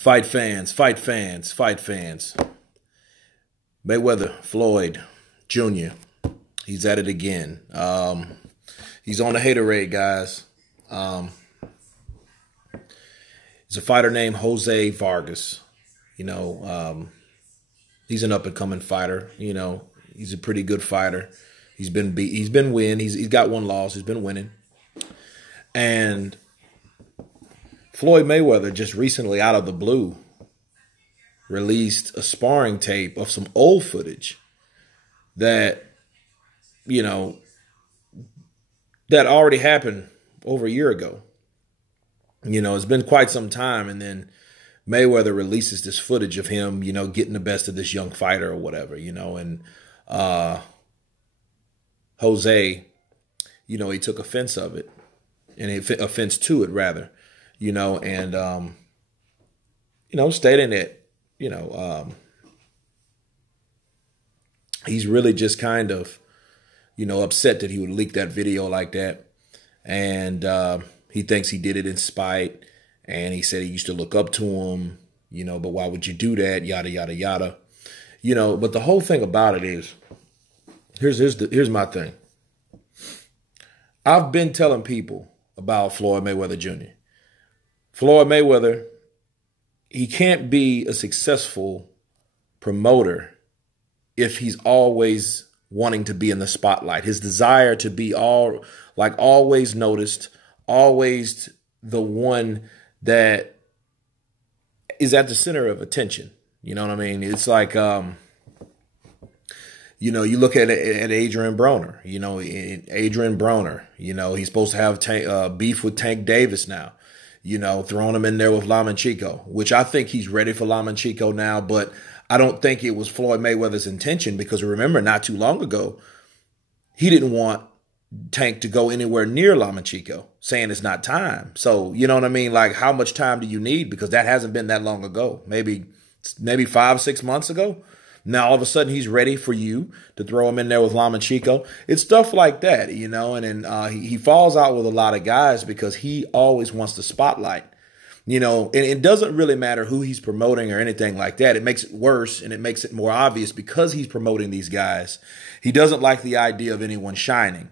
Fight fans, fight fans, fight fans. Mayweather, Floyd Jr., he's at it again. He's on the haterade, guys. He's a fighter named Jose Vargas. He's an up-and-coming fighter. He's a pretty good fighter. He's been winning. He's got one loss. He's been winning. And Floyd Mayweather just recently, out of the blue, released a sparring tape of some old footage that, that already happened over a year ago. It's been quite some time, and then Mayweather releases this footage of him, getting the best of this young fighter or whatever, and Jose, he took offense of it, and offense to it rather, and stating that, he's really just kind of, upset that he would leak that video like that, and he thinks he did it in spite, and he said he used to look up to him, but why would you do that? Yada, yada, yada. But the whole thing about it is, here's my thing. I've been telling people about Floyd Mayweather Jr. Floyd Mayweather, he can't be a successful promoter if he's always wanting to be in the spotlight. His desire to be always noticed, always the one that is at the center of attention. You know what I mean? It's like, you look at Adrian Broner, Adrian Broner, he's supposed to have beef with Tank Davis now, throwing him in there with Lomachenko, which I think he's ready for Lomachenko now, but I don't think it was Floyd Mayweather's intention, because remember, not too long ago, he didn't want Tank to go anywhere near Lomachenko, saying it's not time. So, you know what I mean? Like, how much time do you need? Because that hasn't been that long ago. Maybe 5-6 months ago. Now, all of a sudden, he's ready for you to throw him in there with Lomachenko. It's stuff like that, and then he falls out with a lot of guys because he always wants the spotlight. And it doesn't really matter who he's promoting or anything like that. It makes it worse, and it makes it more obvious because he's promoting these guys. He doesn't like the idea of anyone shining.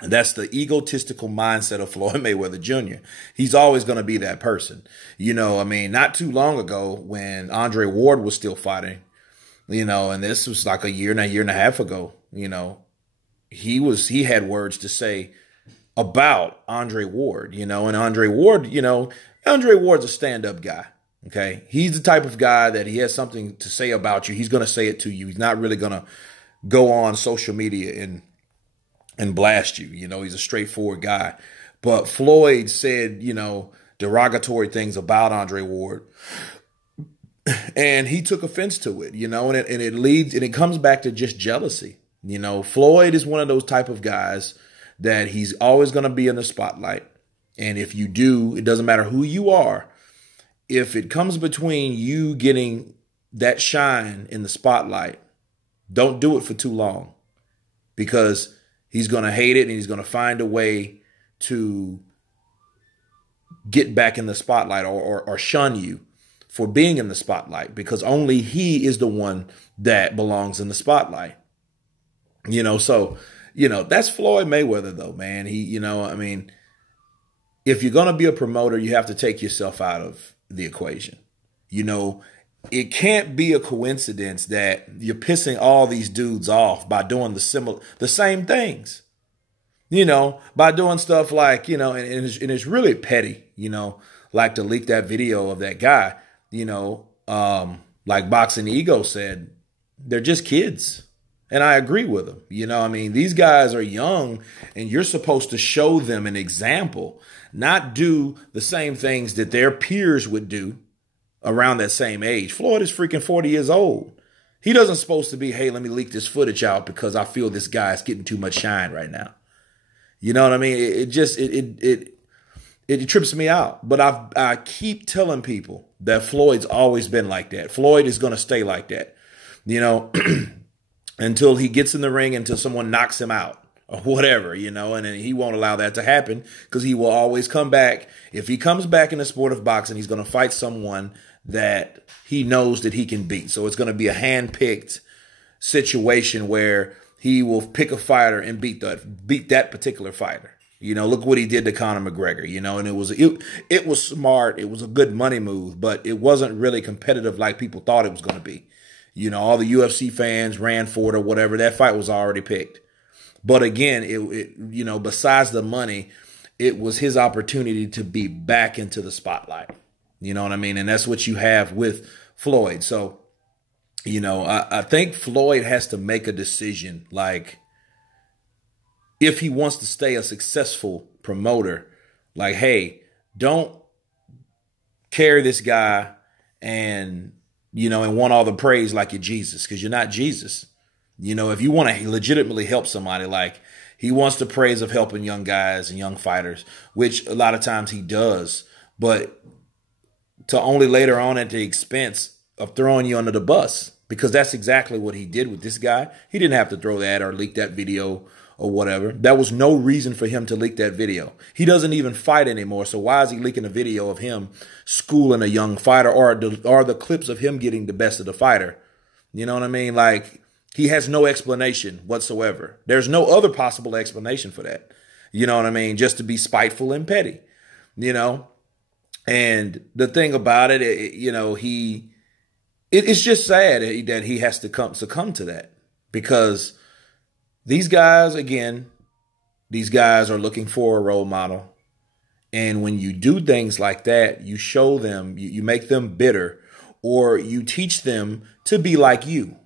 And that's the egotistical mindset of Floyd Mayweather Jr. He's always going to be that person. Not too long ago when Andre Ward was still fighting, and this was like a year and a half ago, he had words to say about Andre Ward, and Andre Ward's a stand-up guy. Okay. He's the type of guy that he has something to say about you. He's going to say it to you. He's not really going to go on social media and blast you. He's a straightforward guy. But Floyd said, derogatory things about Andre Ward, and he took offense to it, and it comes back to just jealousy. Floyd is one of those type of guys that he's always going to be in the spotlight. And if you do, it doesn't matter who you are. If it comes between you getting that shine in the spotlight, don't do it for too long, because he's going to hate it, and he's going to find a way to get back in the spotlight or shun you for being in the spotlight, because only he is the one that belongs in the spotlight. So, that's Floyd Mayweather though, man. If you're going to be a promoter, you have to take yourself out of the equation. It can't be a coincidence that you're pissing all these dudes off by doing the same things, by doing stuff like, and it's really petty, like to leak that video of that guy, like Boxing Ego said, they're just kids. And I agree with him. These guys are young, and you're supposed to show them an example, not do the same things that their peers would do around that same age. Floyd is freaking 40 years old. He doesn't supposed to be, hey, let me leak this footage out because I feel this guy is getting too much shine right now. You know what I mean? It trips me out. But I keep telling people that Floyd's always been like that. Floyd is going to stay like that, until he gets in the ring, until someone knocks him out or whatever, you know, and he won't allow that to happen because he will always come back. If he comes back in the sport of boxing, he's going to fight someone that he knows that he can beat. So it's going to be a hand-picked situation where he will pick a fighter and beat that particular fighter. You know, look what he did to Conor McGregor, you know, and it was smart. It was a good money move, but it wasn't really competitive like people thought it was going to be. You know, all the UFC fans ran for it or whatever. That fight was already picked. But again, you know, besides the money, it was his opportunity to be back into the spotlight. You know what I mean? And that's what you have with Floyd. So, you know, I think Floyd has to make a decision, like, if he wants to stay a successful promoter, like, hey, don't carry this guy and, you know, and want all the praise like you're Jesus, because you're not Jesus. You know, if you want to legitimately help somebody, like he wants the praise of helping young guys and young fighters, which a lot of times he does, but to only later on at the expense of throwing you under the bus, because that's exactly what he did with this guy. He didn't have to throw that or leak that video or whatever. That was no reason for him to leak that video. He doesn't even fight anymore. So why is he leaking a video of him schooling a young fighter or the clips of him getting the best of the fighter? You know what I mean? Like, he has no explanation whatsoever. There's no other possible explanation for that. You know what I mean? Just to be spiteful and petty, you know? And the thing about it, you know, it's just sad that he has to succumb to that, because these guys, again, these guys are looking for a role model. And when you do things like that, you show them, you make them bitter, or you teach them to be like you.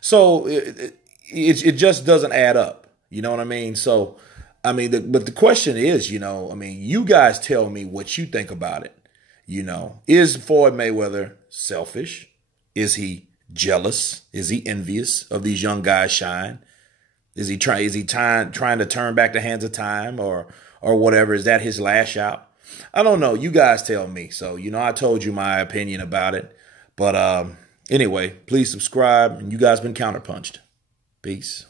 So it just doesn't add up. You know what I mean? So, I mean, but the question is, you know, I mean, you guys tell me what you think about it. You know, is Floyd Mayweather selfish? Is he jealous? Is he envious of these young guys' shine? Is he trying to turn back the hands of time or whatever? Is that his lash out? I don't know. You guys tell me. So, you know, I told you my opinion about it. But anyway, please subscribe. And you guys been counterpunched. Peace.